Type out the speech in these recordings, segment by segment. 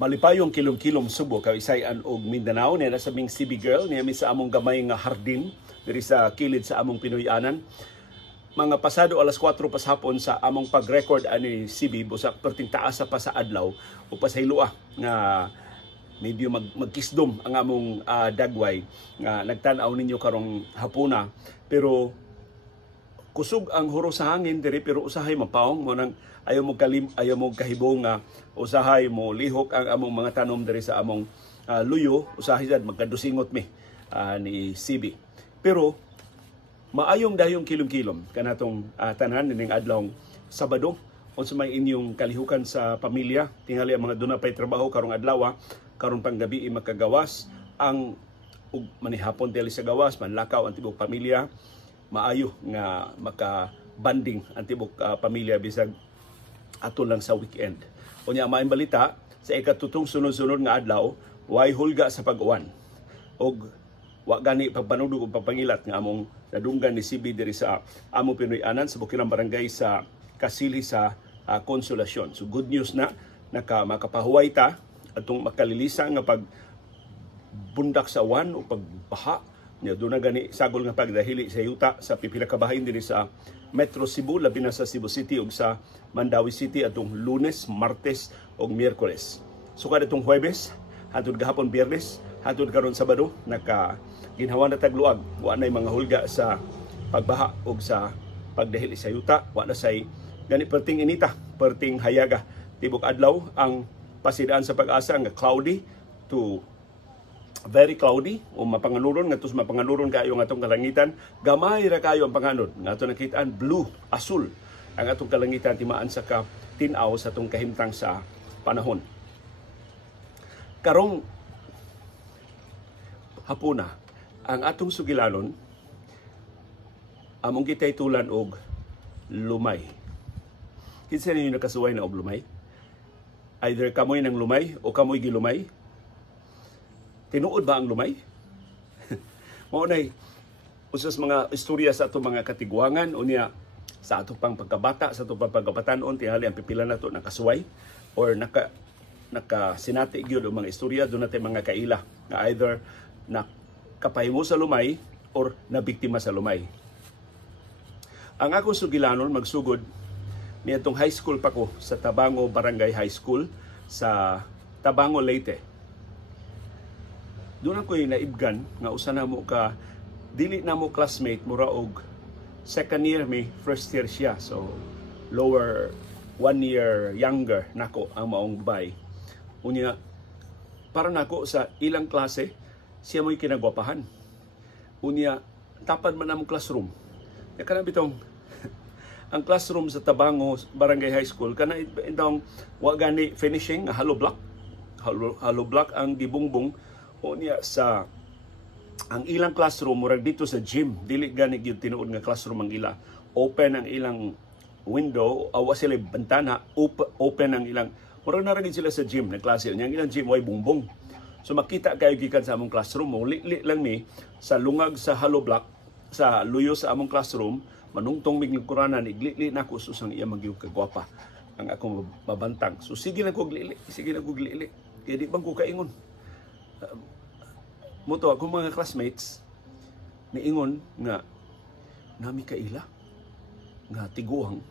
Malipayong kilom-kilom Subo, Kawisayan og Mindanao, niya nasabing CB Girl, niya mi sa among gamay nga hardin, diri sa kilid sa among Pinoyanan. Mga pasado alas 4 pas hapon sa among pag-record ani CB, busak perting taasa pa sa adlaw, o pasayloa nga medyo magkisdom ang among dagway, nga nagtanaw ninyo karong hapuna. Pero kusog ang huro sa hangin diri, pero usahay mapaong mo nang ayaw mo kahibong nga usahay mo lihok ang among mga tanom diri sa among luyo, usahay sad magkadusingot mi ni CB. Pero maayong dayong kilom-kilom kanatong tanan ning adlawng Sabado, unsa may inyong kalihukan sa pamilya, tingali ang mga duna pay trabaho karong adlaw, karon pang gabi makagawas ang manihapon dili sa gawas, manlakaw ang tibok pamilya, maayo nga maka-banding ang tibok pamilya bisag ato lang sa weekend. Unya maayong balita, sa ikatutong sunod-sunod nga adlaw, way hulga sa pag-uwan. Og wa gani pagpanudog og pagpangilat nga among nadunggan ni CB diri sa among Pinoyanan sa Bukirang Barangay sa Kasili sa Konsolasyon. So good news na makapahuway ta atong makalilisa nga pagbundak sa uwan o pagbaha. Nya doon na gani sagol nga pagdahili sa yuta sa pipila ka bahin diri sa Metro Cebu, labi na sa Cebu City ug sa Mandawi City atong Lunes, Martes ug Miyerkules. Sukad atong Huwebes, hangtod gahapon Biyernes, hangtod karon Sabado, ginhawa na tagluag. Wa nay mga hulga sa pagbaha ug sa pagdahili sa yuta. Wa na say gani perting inita, perting hayaga. Tibok adlaw ang pasidaan sa pag-asa nga cloudy to very cloudy o mapanganuron ngadto sa mapanganuron kayo nga atong kalangitan. Gamay ra kayo ang panganod nga ato nakitaan blue, asul ang atong kalangitan timaan sa tin-aw sa atong kahimtang sa panahon. Karong hapuna ang atong sugilanon among kitay tulan og lumay. Kinsa ninyo nakasuway na og lumay? Either kamoy nang lumay o kamoy gilumay. Tinuod ba ang lumay? Mao nay usas mga istorya sa atong mga katigwangan unya sa atong pang pagkabata, sa atong pagkabatanon tingali ang pipila nato nakasuway or nakasinati gyud ang mga istorya do natay mga kaila nga either nakapahimo sa lumay or nabiktima sa lumay. Ang akong sugilanon magsugod niadtong high school pa ko sa Tabango Barangay High School sa Tabango, Leyte. Doon ako'y naibgan nga usa na mo ka dili na mo classmate mura og second year may first year siya, so lower 1 year younger nako ang maong bay. Unya para nako sa ilang klase siya mo'y kinagwapahan. Unya tapad man ang classroom. Ya kana bitong ang classroom sa Tabango Barangay High School kana itong wa gani finishing hollow block ang gibungbong. O niya sa ang ilang classroom murag dito sa gym, dili gani gyud tinuod nga classroom ang ila. Open ang ilang window, awa sila bantana, open ang ilang murag na rin sila sa gym na klase. Yang ilang gym way bungbong. So makita kayo gikan sa among classroom mo, li lang mi sa lungag sa hollow block, sa luyo sa among classroom, manungtong mig lingkuranan igli na ko susang iya magyug kagwapa ang akong mabantang. So sige na ko glili, kaya di bang ko kaingon. Muto ako mga classmates niingon nga nami kaila nga tiguang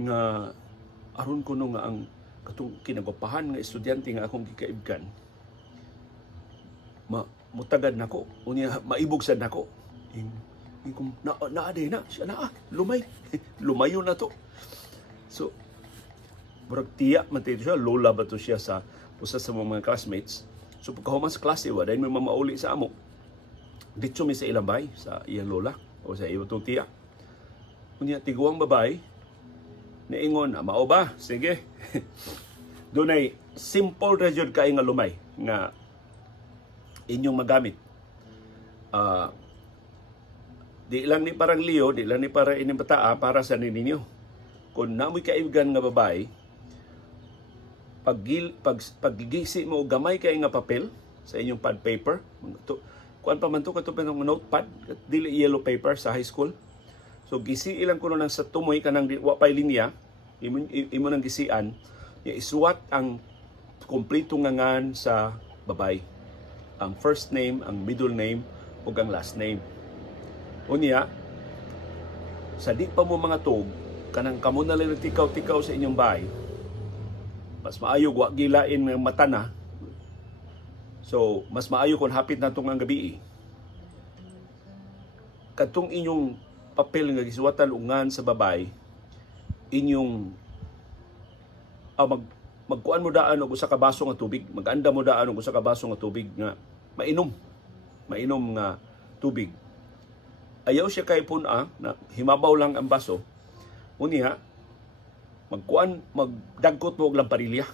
nga aron ko no nga ang katong kinagwapahan nga estudyante nga akong gikaibgan mutagad nako unya maibog sad nako naaday na siya na lumay lumayo na to. So murag tiya man tayo siya, lola ba to siya sa usa sa mga classmates. So pagkahuman sa klase, wala may mamauli sa amo. Dito mi sa ilang bay, sa iyang lola, o sa iyang tiya. Kunya, tiguang babae, naingon, mao ba? Sige. Doon ay simple record kayo nga lumay, nga inyong magamit. Di lang ni parang liyo, di lang ni para inimbataa, para sa ninyo. Kung namoy kaibigan nga babae, paggigisi mo gamay kay nga papel sa inyong pad paper, kuan pa man to katupin ng notepad, dili yellow paper sa high school. So gisi ilang kuno nang sa tumoy kanang wa pay linya, imo nang gisian, isuwat ang kompleto nga ngan sa babay. Ang first name, ang middle name, ug ang last name. Unya, sa di pa mo mga tug, kanang kamo na lang tikaw-tikaw sa inyong bahay, mas maayo wa gilain ng mata na. So, mas maayo kung hapit na itong ang gabi. Katong inyong papel nga gisuwatan ungan sa babay, inyong magkuan mo daan og usa ka baso nga tubig, maganda mo daan og usa ka baso nga tubig nga mainom nga tubig. Ayaw siya kay puna na himabaw lang ang baso. Unya magdagkot mo og lamparilla.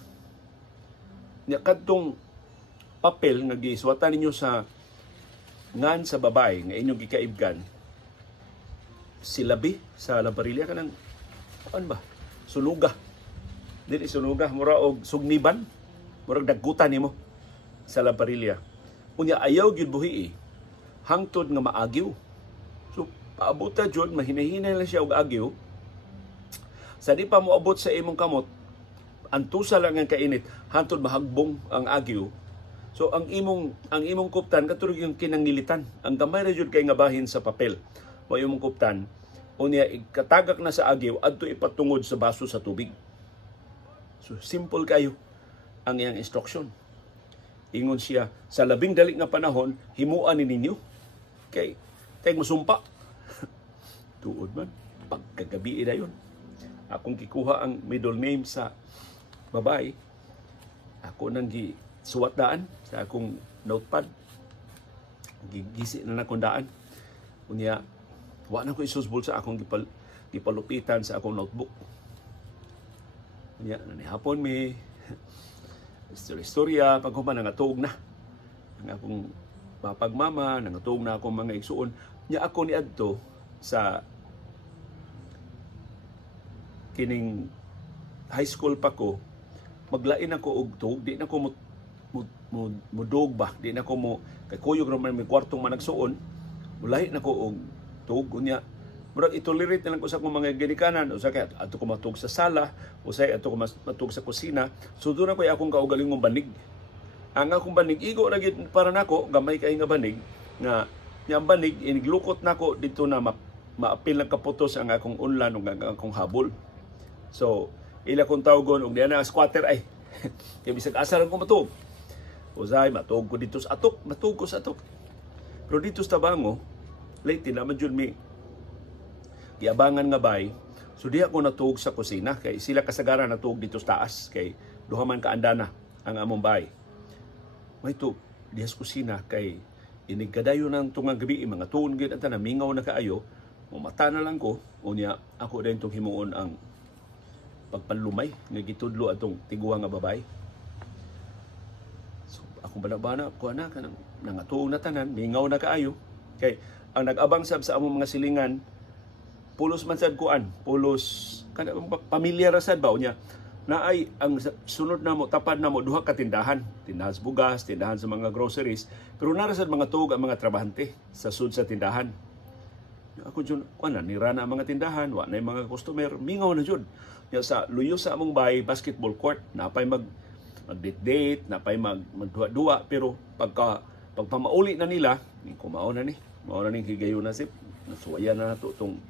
Nya kadtong papel nga giswatan ninyo sa ngan sa babay nga inyong gikaibgan, silabi sa lamparilla kanang ano ba? Sunuga. Dili sunuga, mura og sugniban, murag dagkutan nimo sa lamparilla. Unya ayaw gyud buhi hangtod nga maagyo. So paabuta jud mahinahinay lang siya og agyo. Sa di pa moabot sa imong kamot, antusa lang ang kainit hangtod mahagbong ang agyo. So ang imong kuptan katulog yung kinangilitan. Ang gamay ra jud kay nga bahin sa papel. Wa imong kuptan unya ikatagak na sa agyo adto ipatungod sa baso sa tubig. So simple kayo ang iyang instruction. Ingon siya, sa labing dali nga panahon himuan ni ninyo kay masumpa. Tuod man pagkagabi dayon. Akong gikuha ang middle name sa babay. Ako nang suwat daan sa akong notepad. Gigisi na akong daan. Unya, wa na ko isusbol sa akong gipalupitan sa akong notebook. Unya, nanihapon may istorya, paghuman nangatuog na. Ang akong papagmama, nangatuog na akong mga igsuon. Unya, ako ni adto sa kining high school pa ko, maglain ako og tuog, di na ko mudog ba, di na ko mo kay kuyog naman may kwartong managsuon, mulahi na ko og tuog unya. Murag itolerate na lang ko sa akong mga ginikanan, usa kay ato ko matug sa sala, usay ato ko matug sa kusina. So doon ako akong kaugalingong banig. Ang akong banig igo ra gid para nako, gamay kay nga banig nga yang banig iniglukot nako dito na maapil lang kaputos ang akong unlan ug ang akong habol. So ila kong tawgon og diyan na squatter ay kay bisag asa ra ko matug. Usay matug ko dito sa atok, matug ko sa atok. Pero dito sa Tabango, late naman jud mi giabangan nga bay. So di ako natug sa kusina kay sila kasagaran natug dito sa taas kay duha man ka andana ang among bay. May tug diha sa kusina kay inigkadayon ng tungang gabi mga tuon gid anta na mingaw na kaayo. Mumata na lang ko unya ako din tong himuon ang pagpanlumay nga gitudlo atong tiguang nga babay. So akong balabana ko na kanang nangatuong na tanan, mingaw na kaayo. Kay ang nag-abang sab sa among mga silingan pulos man sad kuan, pulos kana pamilya ra sad ba unya. Naay ang sunod namo tapad namo duha ka tindahan, tindahan sa bugas, tindahan sa mga groceries, pero nara sad mga tuog ang mga trabahante sa sud sa tindahan. Ako jud kuan nira na ang mga tindahan, wa na mga customer, mingaw na jud. Ya sa luyo sa among bay basketball court, napay mag-date, napay magduwa-duwa, pero pagpamauli na nila, kumao na ni higayon na sip, nasuwaya na nato tong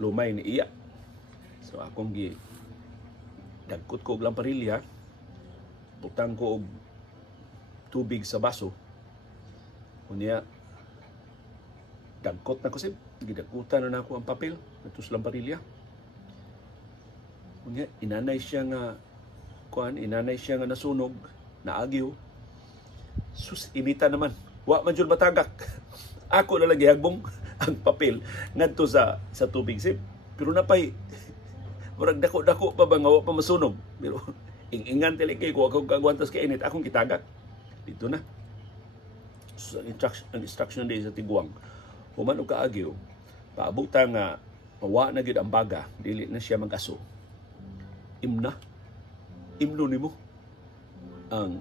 lumay ni iya. So akong dagkot ko og lamparilla, butang ko og tubig sa baso. Unya dagkot na ko sip, gidagkutan na nako ang papel nato sa lamparilla. Unya inanay siya nga nasunog, naagyo. Sus inita naman. Wa man jud matagak. Ako na lang gihagbong ang papel ngadto sa tubig sip. Pero napay murag dako-dako pa ba nga wa pa masunog. Pero ingan tili kay ko ako kagwantas kay init akong kitagak. Dito na. So, ang instruction day sa tiguang. Human og kaagyo, paabuta nga pawa na gid ang baga, dili na siya mag-aso. Imno nimo ang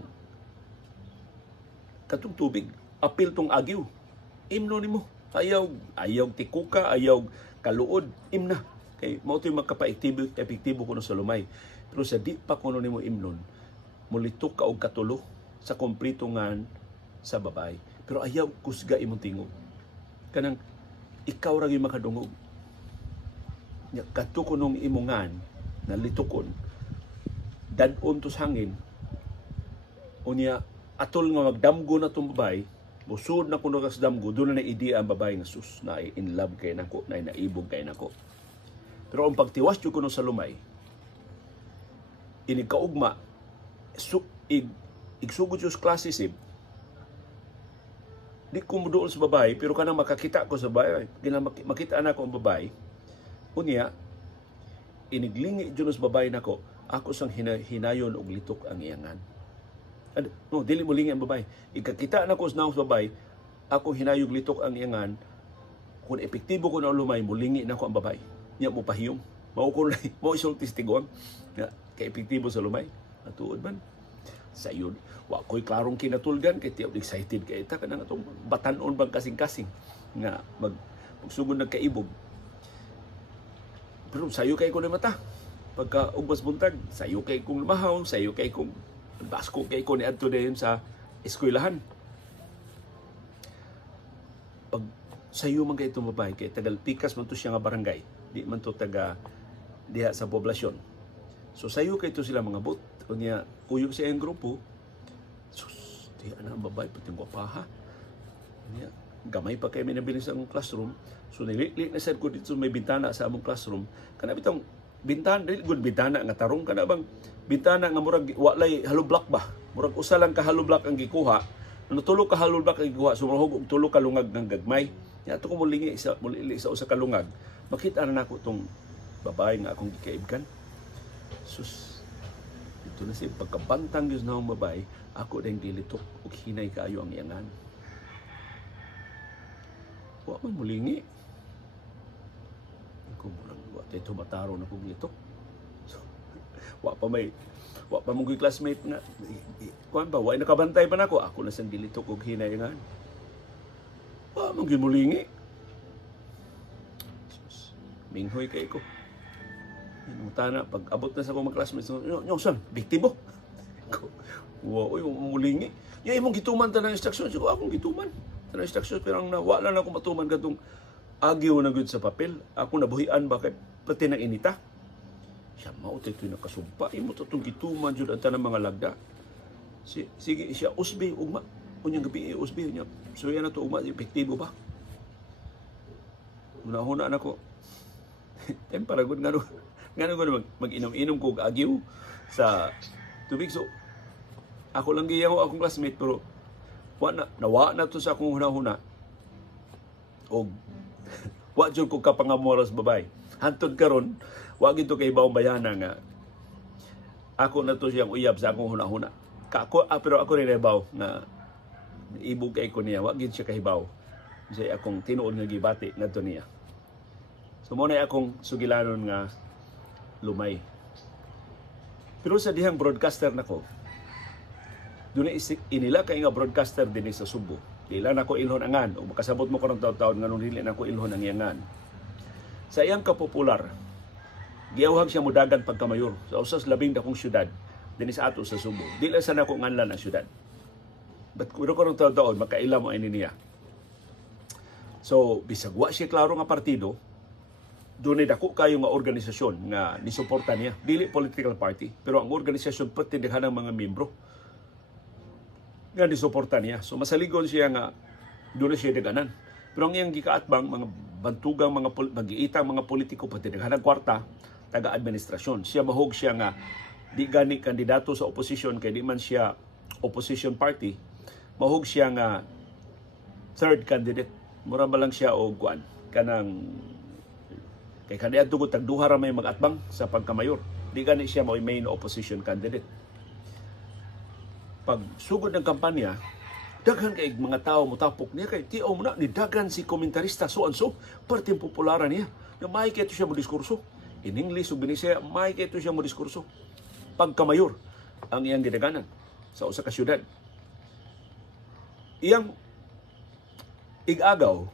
katong tubig, apil tong agyo. Imno nimo. Ayaw tikuka, ayaw kaluod, imna. Kay mao toy magkapa-epektibo kuno sa lumay. Pero sa di pa kuno nimo imnon, mulitok ka og katulo sa kompletongan sa babae. Pero ayaw kusga imong tingog. Kanang ikaw ra gyud makadungog. Nya kadto kunong imongan na litukon dadon to sa hangin. Unya atol nga magdamgo na tong babae, busod na kuno kas damgo, doon na idea ang babae nga sus na in love kay nako, na naibog kay nako. Pero ang pagtiwas jud kuno sa lumay, ini kaugma igsugod sa classism. Di ko muduol sa babae, pero kanang makakita ko sa babae, makita na ko ang babae, unya, iniglingi dyan sa babae na ko, ako sang hinayon og litok ang iyangan. No, dili mo lingi ang babae. Ikakita na ko sa babae, ako hinayog litok ang iyangan, kung epektibo ko na lumay, mulingi na ko ang babae. Niya mo pahiyong. Mao isang testiguan na kay epektibo sa lumay. Natuod man. Sa yun, wa ko'y klarong kinatulgan, kay tiyaw excited kay ita ka na itong batanon bang kasing-kasing nga magsugod nagkaibog. Pero sayo kay ko na mata. Pagka ugmas buntag, sayo kay kong lumahaw, sayo kay kong basko kay ko ni adto dayon sa eskwelahan. Pag sayo man kay itong babae, kay tagal pikas man to siya nga barangay, di man to taga diha sa poblasyon. So sayo kay to sila mga bot. Unya, kuyog sa iyang grupo, sus, di na ang babae, pati guwapaha. Unya, gamay pa kayo may nabili sa among classroom. So nilitlit na sad ko dito may bintana sa among classroom. Kana bitong bintana, dili good bintana nga tarong, kana bang bintana nga murag walay hollow block ba? Murag usa lang ka hollow block ang gikuha. Ano tulo ka hollow block ang gikuha, sumurhog og tulo ka lungag ng gagmay. Nya ato ko mulingi sa usa ka lungag. Makita na nako tong babae nga akong gikaibkan. Sus, ito na siya, pagkabantang Diyos na ang babae, ako din dilitok o hinay kaayo ang iyangan. Wa man mulingi. Ako murang, wa tayo tumataro na kong litok. So, wa pa mong classmate nga, kuhan ba, wa nakabantay pa na ako na siyang dilitok o hinay iyangan. Wa man mulingi. Minghoy kay ko. Mutana, pag abot na sa akong mga classmates, yung son, biktibo. Wow, mulingi. Yung imong gituman ta ng instruction, siguro akong gituman. Tanang instruction, pero wala na akong matuman katong agyo na gud sa papel. Ako nabuhian ba kay pati ng inita. Siya mautay ito yung nakasumpa. Imo ito itong gituman dyan ang tanang mga lagda. Sige, siya usbi, ugma. Unyang gabi, usbi. So yan na ito, ugma, epektibo ba? Una-huna na ko. Paragod nga ko mag-inom-inom ko agyo sa tubig. So, ako lang giyaw akong classmate, pero nawa na to sa akong huna-huna. O, wa dyan ko kapangamoras babay. Hantod karon, wa gito kay ibang bayana nga. Ako na to siyang uyab sa akong huna-huna. Pero ako rin ibaw na ibog kay ko niya. Wa gito siya kahibaw. Kasi akong tinuod nga gibati na to niya. So, muna akong sugilanon nga lumay. Pero sa dihang broadcaster nako, doon inila kay nga broadcaster din sa Subo. Dila na ko ilhon angan o makasabot mo ko ng taon nga nung dili na ko ilhon ang iyangan. Sa iyang kapopular, giawhag siya mudagan pagkamayor sa usas labing dakong syudad din sa ato sa Subo. Dila sa nako nganlan ang syudad. But kung ko ng taon makaila mo ini niya. So bisag wa siya klaro nga partido, doon ay dako kayo nga organisasyon nga nisuporta niya. Dili political party, pero ang organisasyon pati daghan ng mga membro nga nisuporta niya. So masaligon siya nga doon na siya daganan. Pero ang iyang gikaatbang, mga bantugang, mag-iitang mga politiko, pati daghan ng kwarta, taga-administrasyon. Siya mahog siya nga di gani kandidato sa opposition, kaya di man siya opposition party, mahog siya nga third candidate. Mura ba lang siya o kuan kanang kay kandidato ko tagduha ra may mag-atbang sa pagkamayor. Di gani siya mo'y main opposition candidate. Pag sugod ng kampanya, daghan kay mga tao mutapok niya kay tiaw mo na ni daghan si komentarista so and so perting popularan niya. Na may kay siya mo diskurso. In English ug Binisaya, may kay siya mo diskurso. Pagkamayor ang iyang gidaganan sa usa ka syudad. Iyang igagaw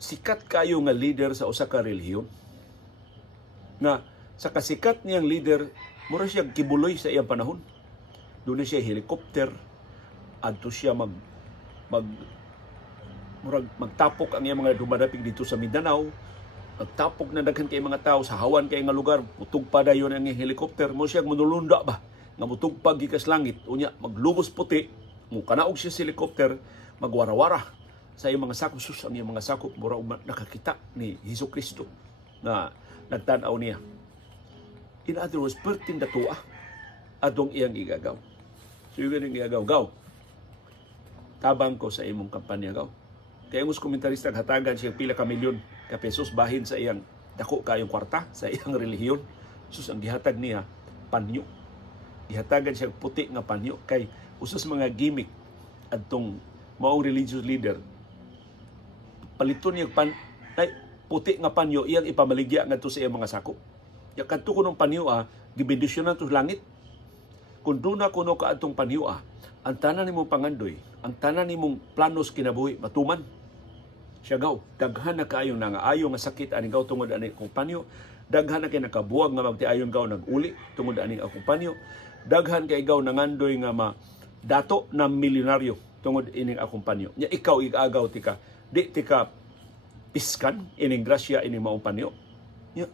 sikat kayo nga leader sa usa ka relihiyon. Na sa kasikat niyang leader, mura siya kibuloy sa iyang panahon. Doon na siya helicopter, adto siya magtapok ang iyang mga dumadapig dito sa Mindanao. Magtapok na daghan kay mga tao sa hawan kay nga lugar, putug pa dayon ang helicopter mo siya manulunda ba nga mutugpag gikas langit unya maglubos puti mo kanaog siya sa helicopter magwarawara sa iyang mga sakop. Sus, ang iyang mga sakop mura nakakita ni Hesukristo na nagtanaw niya. In other words, perting datua atong iyang igagaw. So yung ganang igagaw, gaw, tabang ko sa imong kampanya, gaw. Kaya ang komentarista hatagan siya pila ka milyon ka pesos bahin sa iyang dako kayong kwarta sa iyang relihiyon. Sus, ang gihatag niya panyo. Gihatagan siya puti nga panyo kay usas mga gimmick adtong maong religious leader. Paliton niya puti nga panyo iyang ipamaligya ngadto sa iyang mga sakop. Ya kadto kunong panyo gibendisyonan to langit. Kung doon na kuno ka atong panyo ang tanan nimong pangandoy, ang tanan nimong planos kinabuhi matuman. Siya gaw, daghan na kaayo na nga ayo nga sakit ani gaw tungod ani akong panyo. Daghan na kay nakabuwag nga magtiayon gaw nag-uli tungod ani akong panyo. Daghan kay gaw nangandoy nga dato na milyonaryo tungod ining akong panyo. Nya ikaw igagaw tika, di tika piskan ining grasya ining maong panyo. Nya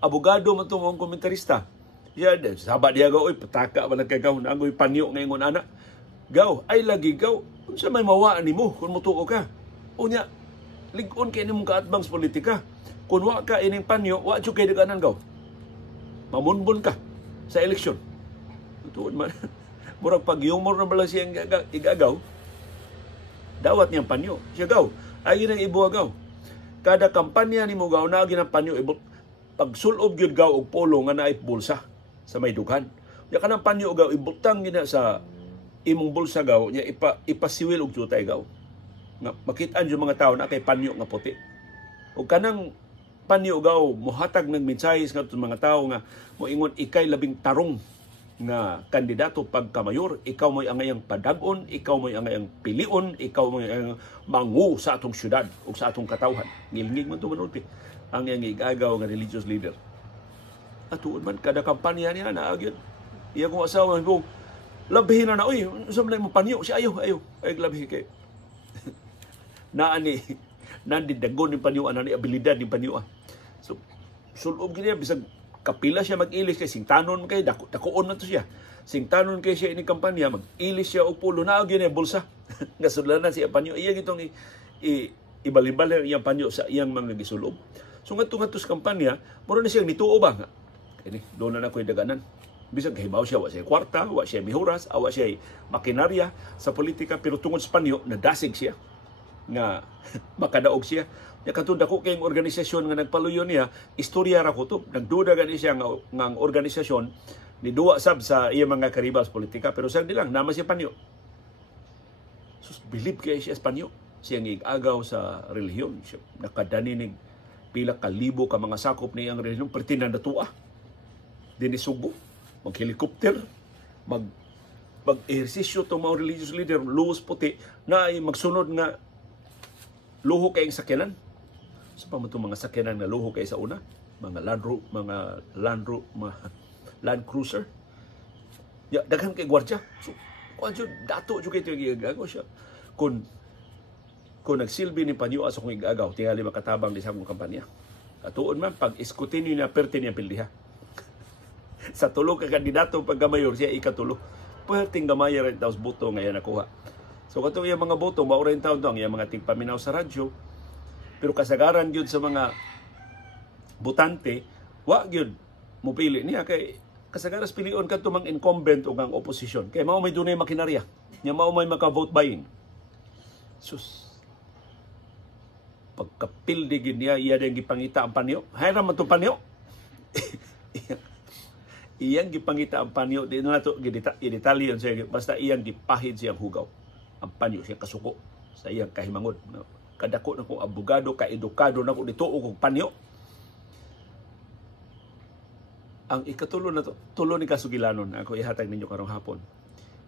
abogado man tong komentarista. Ya, sahabat dia gaw, pataka man kay gaw nangoy panyo ngayon ana. Gaw, ay lagi gaw, unsa may mawa nimo kun mutuo ka. Unya, lig-on kay nimong kaatbang sa politika. Kung wa ka ining panyo, wa jud kay daganan gaw. Mamunbon ka sa eleksyon. Tuod man. Murag pag-humor na bala siyang igagaw. Dawat niyang panyo. Siya gaw, ay nang ibuha gaw. Kada kampanya nimo gaw na ginang panyo pag sulob gyud gaw og polo nga naay bulsa sa may dughan. Ya kanang panyo gaw ibutang gina sa imong bulsa gaw, nya ipasiwil og jutay gaw. Nga makit-an yung mga tao na kay panyo nga puti. O kanang panyo gaw mohatag ng mensahe sa mga tao nga moingon ikay labing tarong nga kandidato pagkamayor, ikaw mo'y angayang padag-on, ikaw mo'y angayang pilion, ikaw mo'y angayang mangu sa atong syudad o sa atong katawhan. Ngilngig man ito manulti ang iyang igagaw nga religious leader. At tuon man, kada kampanya niya na agyon. Iya kong asawa ko, labihin na uy, saan mo panyo? Siya ayaw, labihin kayo. Nandidagon ng panyo, ni abilidad ng panyo. So, sulob giniya, bisag kapila siya mag-ilis kay singtanon kay dakuon na to siya. Singtanon kay siya ini kampanya, mag-ilis siya og pulo na gyud ni bulsa. Nga sudlanan siya panyo iya gitong ibalibal iyang panyo sa iyang mga gisulob. So ngadto sa kampanya, muro na siya nituo ba nga. Kini do na koy daganan. Bisag kahibaw siya wa siya kwarta, wa siya mihuras, wa siya makinarya sa politika pero tungod sa panyo nadasig siya nga makadaog siya. Ya katong dako kay organisasyon nga nagpaluyon niya, istorya ra ko to. Nagduda gani siya nga ang organisasyon ni duwa sab sa iya mga karibal sa politika pero sa dilang nama siya panyo. Sus bilib kay siya sa panyo. Siya ngig-agaw sa relihiyon. Siya nakadaninig pila ka libo ka mga sakop ni ang relihiyon pertinan datua. Dinhi Subo, mag-helicopter, mag-ehersisyo tong mga religious leader, luhos puti na ay magsunod nga luho kay sakyanan. So pa man mga sakyanan nga luho kay sa una, mga Land Cruiser. Ya daghan kay gwardiya. So kung dato jud kay igagaw siya. Kung nagsilbi ni panyo sa kung igagaw, tingali makatabang di sa akong kampanya. Katuon man pag iskutinyo na perti niya pildiha. Sa tulo ka kandidato pagkamayor siya ikatulo. Perting gamaya rin taos boto ngayon nakuha. So katong yung mga boto, maura yung taon doon, yung mga tigpaminaw sa radyo. Pero kasagaran yun sa mga butante, wag yun mupili niya. Kay kasagaras pilion ka tumang incumbent o ang opposition. Kaya mao may dunay makinarya. Nya mao may maka-vote buying. Sus. Pagkapildi niya, iya din gipangita ang panyo. Hayra man itong panyo. Iyang gipangita ang panyo. Di na ito, i-detalyon siya. Basta iyang gipahid siyang hugaw. Ang panyo siya kasuko sa iyang kahimangon. Kadako na kong abogado, ka-edukado na kong dituo kong panyo. Ang ikatulo na to, tulo ni kasugilanon, ako ihatag ninyo karong hapon.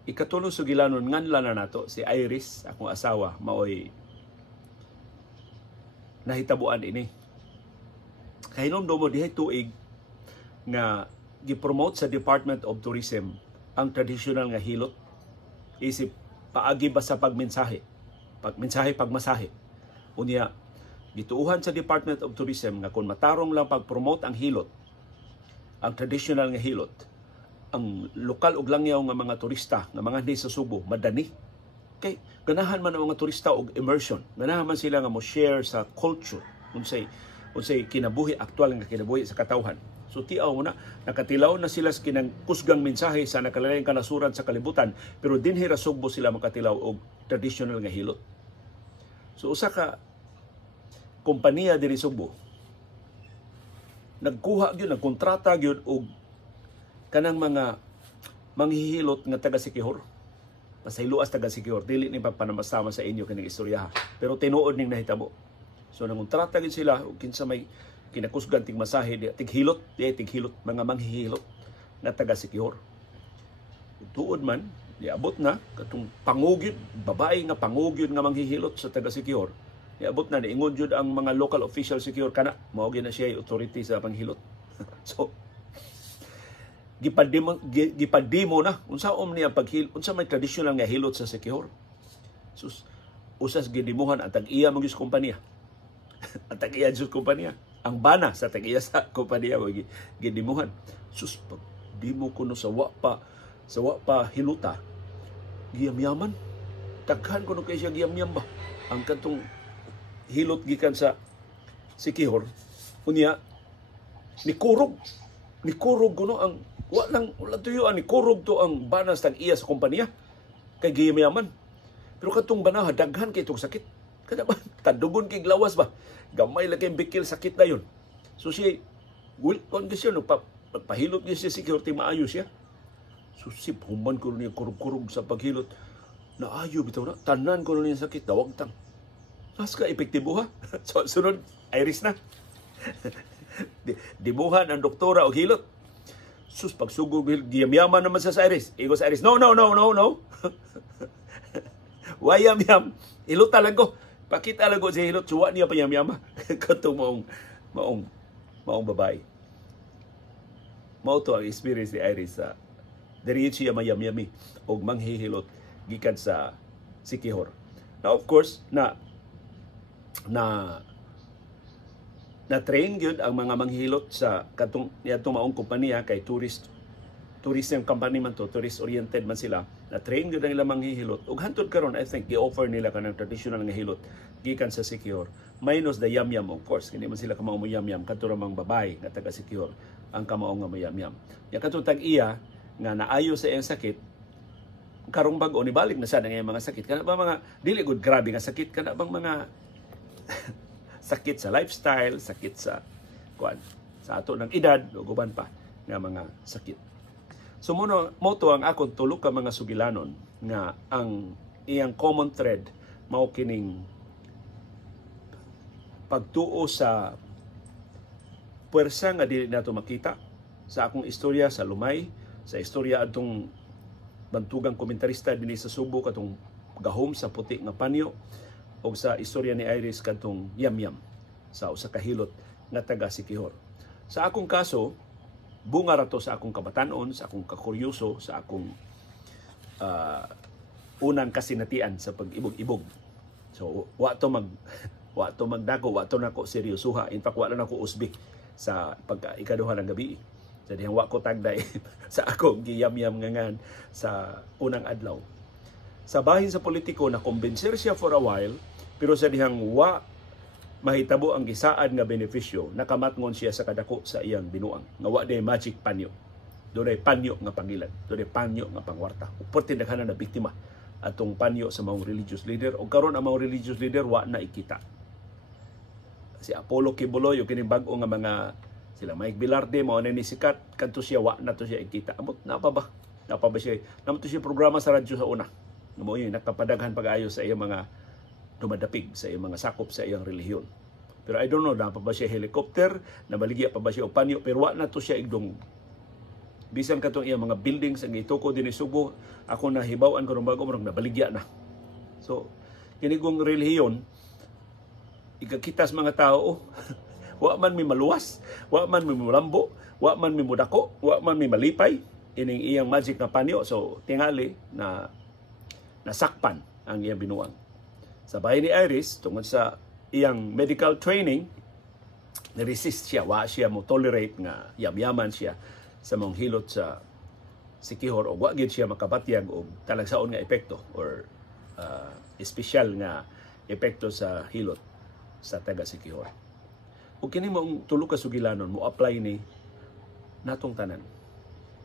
Ikatulo sugilanon, nganla na nato, si Iris, akong asawa, maoy nahitabuan ini. Kahinom do mo dihay tuig nga gipromote sa Department of Tourism ang traditional nga hilot isip paagi ba sa pagmensahe pagmasahe unya gituuhan sa Department of Tourism nga kung matarong lang pag-promote ang hilot, ang traditional nga hilot, ang lokal ug langyaw nga mga turista nga mga hindi sa Subo madani kay ganahan man ang mga turista og immersion, ganahan man sila nga mo share sa culture unsay kinabuhi aktual nga kinabuhi sa katawhan. So tiaw mo na, nakatilaw na sila sa kinangkusgang mensahe sa nakalalayang kanasuran sa kalibutan, pero dinhi ra Sugbo sila makatilaw og traditional nga hilot. So usa ka kompanya diri Sugbo nagkuha gyud, nagkontrata gyud og kanang mga manghihilot nga taga Siquijor. Pasayloas taga Siquijor, dili ni pagpanamasama sa inyo kining istorya, pero tinuod ning nahitabo. So nangontrata gyud sila og kinsa may kinakusgan ting masahe tighilot mga manghihilot na taga Siquijor. Tuod man niabot na katong pangugyod babae nga pangugyod nga manghihilot sa taga Siquijor. Niabot na niingon jud ang mga local official Siquijor kana mao gyud na siya authority sa panghilot. So gipadimo na unsaon niya unsa may traditional nga hilot sa Siquijor. Sus usas gidimuhan ang tag-iya mo gyud kompanya. Ang tag-iya jud kompanya. Ang bana sa tag-iya sa kompanya mo gidimuhan. Sus pag di mo kuno sa wa pa hiluta giyamyaman. Daghan kuno kay siya giyamyam ba. Ang katong hilot gikan sa Siquijor unya ni kurog kuno ang wala tuyuan ni kurog to ang bana sa tag-iya sa kompanya kay giyamyaman. Pero katong banaha daghan kay itong sakit. Kada ba tadugon kay glawas ba? Gamay lang kay bikil sakit na yun. So siya kondisyon pahilot niya siya security maayo siya. So si human ko niya kurug-kurug sa paghilot. Naayo bitaw na tanan ko niya sakit dawag tang. Mas ka epektibo ha. So sunod Iris na. Dibuhan ang doktora og hilot. Sus pagsugod giyamyaman naman sa Iris. Igo sa Iris. No. Wayam-yam. Hilot talaga. Pakita lang ko sa hilot. Suwa niya pa yam-yama. Katong maong babae. Mao to ang experience ni Iris sa diriyo siya mayam-yami og manghihilot gikan sa Siquijor. Now of course na train gyud ang mga manghihilot sa katong niadtong maong kompanya kay tourism company man to, tourist oriented man sila. Na train gyud ang ilang manghihilot ug hantod karon I think gi-offer nila kanang traditional nga hilot gikan sa Siquijor minus the yam-yam of course kini man sila kamao mo yam-yam kadto ra mang babae nga taga Siquijor ang kamao nga mayam-yam. Ya katong tag-iya nga naayo sa iyang sakit karong bag-o ni balik na sa iyang mga sakit kana ba mga dili gud grabe nga sakit kana bang mga sakit sa lifestyle, sakit sa ato ng edad o guban pa nga mga sakit. So mo to ang akong tulo ka mga sugilanon nga ang iyang common thread mao kining pagtuo sa puwersa nga dili nato makita sa akong istorya sa Lumay, sa istorya adtong bantugang komentarista dinhi sa Subo katong gahom sa puti nga panyo o sa istorya ni Iris katong yam-yam sa usa ka hilot nga taga Siquijor. Sa akong kaso, bunga ra to sa akong kabatanon, sa akong kakuryoso, sa akong unang kasinatian sa pag-ibog-ibog. So wa to magdako, wa to nako seryosoha. In fact, wala na ko usbi sa pagka-ikaduha ng gabi. Sa dihang wa ko tagday sa akong giyam-yam ngangan sa unang adlaw. Sa bahin sa politiko na kumbinser siya for a while, pero sa dihang wa mahitabo ang gisaad nga benepisyo, nakamatngon siya sa kadako sa iyang binuang. Nga wa day magic panyo. Doon panyo nga pangilan. Doon panyo nga pangwarta. Uporte daghanan na biktima atong panyo sa mga religious leader. O karon ang mga religious leader wa na ikita. Si Apollo Kibuloy, yung kinibag-o nga mga sila Mike Bilarde, mga ni sikat, kanto siya, wa na to siya ikita. Amot, napa ba siya? Naman to siya programa sa radyo sa una. Mo yun, nakapadaghan pag-ayo sa iyang mga dumadapig, sa iyang mga sakop, sa iyang relihiyon. Pero I don't know, napa ba siya helicopter, nabaligya pa ba siya o panyo, pero wa na to siya igdong. Bisan katong iyang mga buildings, ang ituko din ni Subo, ako na hibawan ko ng bago, marang nabaligya na. So, kinigong relihiyon, ikakitas mga tao, wa man mi maluwas, wa man mi mulambo, wa man mi mudako, wa man mi malipay, ining iyang magic na panyo. So tingali na nasakpan ang iyang binuang. Sa bahay ni Iris, tungod sa iyang medical training, na-resist siya. Wa siya mo tolerate nga yamyaman siya sa mong hilot sa sikihor o wa gid siya makabatyag og talagsaon nga epekto or espesyal nga epekto sa hilot sa taga sikihor. Ug kini mong tulo ka sugilanon mo apply ni natong tanan.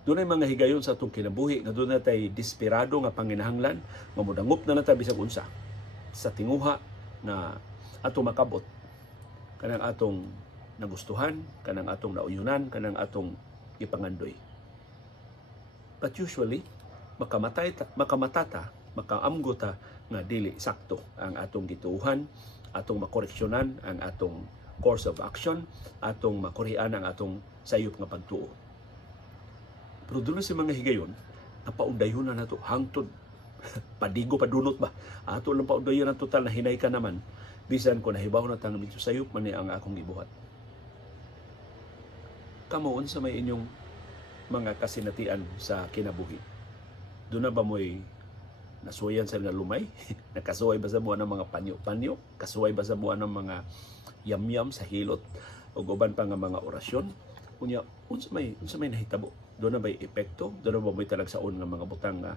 Dunay mga higayon sa atong kinabuhi nga dunay tay desperado nga panginahanglan, mamudangop na nata bisag unsa sa tinguha na ato makabot kanang atong nagustuhan, kanang atong nauyunan, kanang atong ipangandoy. But usually, makamatata, makaamgota nga dili sakto ang atong gituuhan, atong makoreksyonan ang atong course of action, atong makurian ang atong sayop nga pagtuo. Pero doon sa mga higayon, napaundayon na nato hangtod. Padigo, padunot ba? Ato lang paundayon na total na hinay ka naman, bisan ko nahibaw na tang medyo sayop man ni ang akong gibuhat. Kamuon sa may inyong mga kasinatian sa kinabuhi. Doon na ba mo'y nasuwayan sa nga lumay? Nakasuway ba sa buwan ng mga panyo-panyo? Kasuway ba sa buwan ng mga yam-yam sa hilot? O uban pa nga mga orasyon? Unya, unsa may nahitabo? Doon na ba'y epekto? Doon na ba mo'y talagsaon nga mga butang nga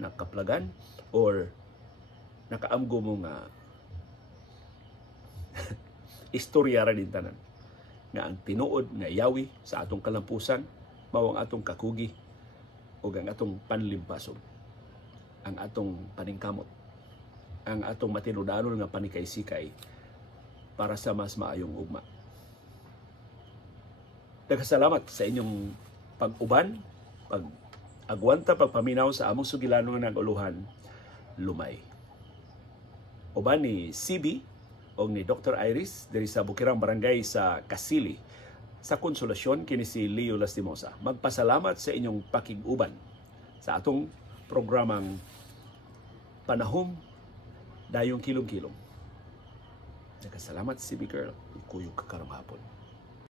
nakaplagan? Or nakaamgo mo nga istorya ra din tanan nga ang tinuod nga yawi sa atong kalampusan mao ang atong kakugi o ang atong panlimpasog, ang atong paningkamot, ang atong matinudanon nga panikay-sikay para sa mas maayong ugma. Nagkasalamat sa inyong pag-uban, pag-agwanta, pagpaminaw sa among sugilanon nga nag-uluhan, lumay. Uban ni CB o ni Dr. Iris diri sa Bukirang Barangay sa Kasili sa Konsolasyon, kini si Leo Lastimosa. Magpasalamat sa inyong pakig-uban sa atong programang Panahom Dayong Kilom-Kilom. Nagkasalamat si CB Girl. Kuyog kakarong hapon.